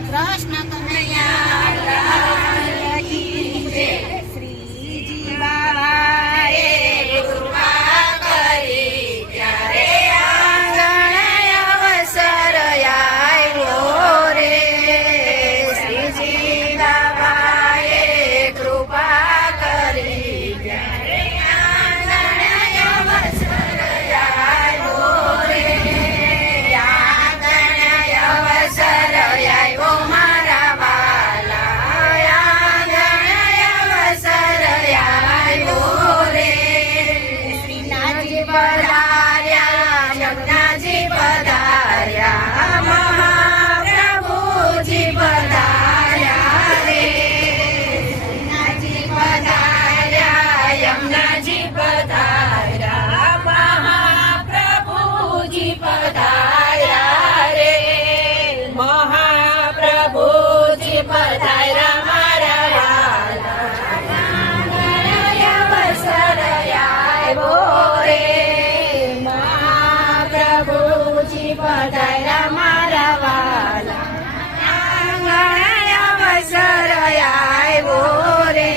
કૃષ્ણ કનૈયા શ્રીજી બાબાએ કૃપા કરી ત્યારે આંગણે અવસર આવ્યો રે શ્રીજી બાબાએ કૃપા કરી ત્યારે આંગણે અવસર આવ્યો રે આંગણે અવસર આવ્યો મારા વાલા આંગણે અવસર આવ્યો રે શ્રીનાથજી પધાર્યા યમુનાજી પધાર્યા મહાપ્રભુજી પધાર્યા રે શ્રીનાથજી પધાર્યા યમુનાજી પધાર્યા મહાપ્રભુજી પધાર્યા રે મહાપ્રભુજી પધાર્યા મારા વાલા અવસર આવ્યો રે મહાપ્રભુજી પધાર્યા મારા વાલા અવસર આવ્યો રે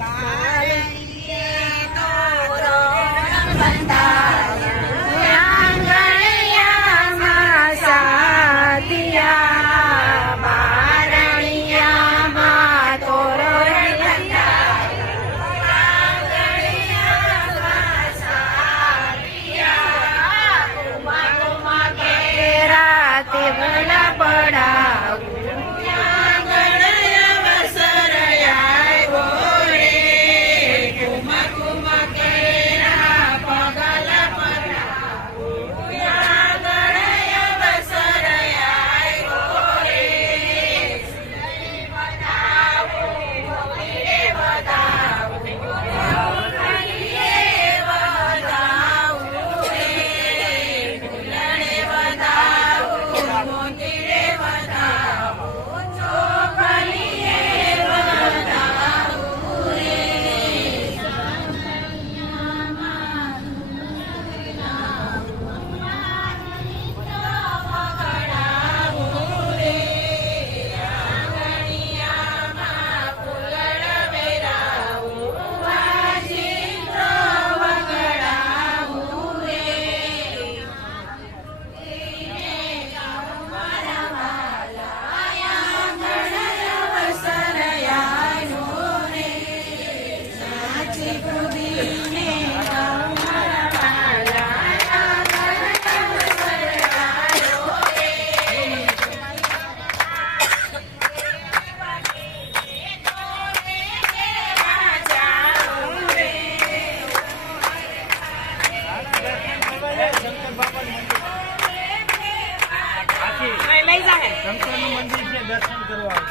બાલકીએ તોરણ બંધાવ્યા આંગણિયામાં સાધિયા બારણિયામાં તોરણ બંધાવ્યા આંગણિયામાં સાધિયા કુમા કુમા કેરા તે ભલા પડાવું શંકરનું મંદિર છે દર્શન કરવા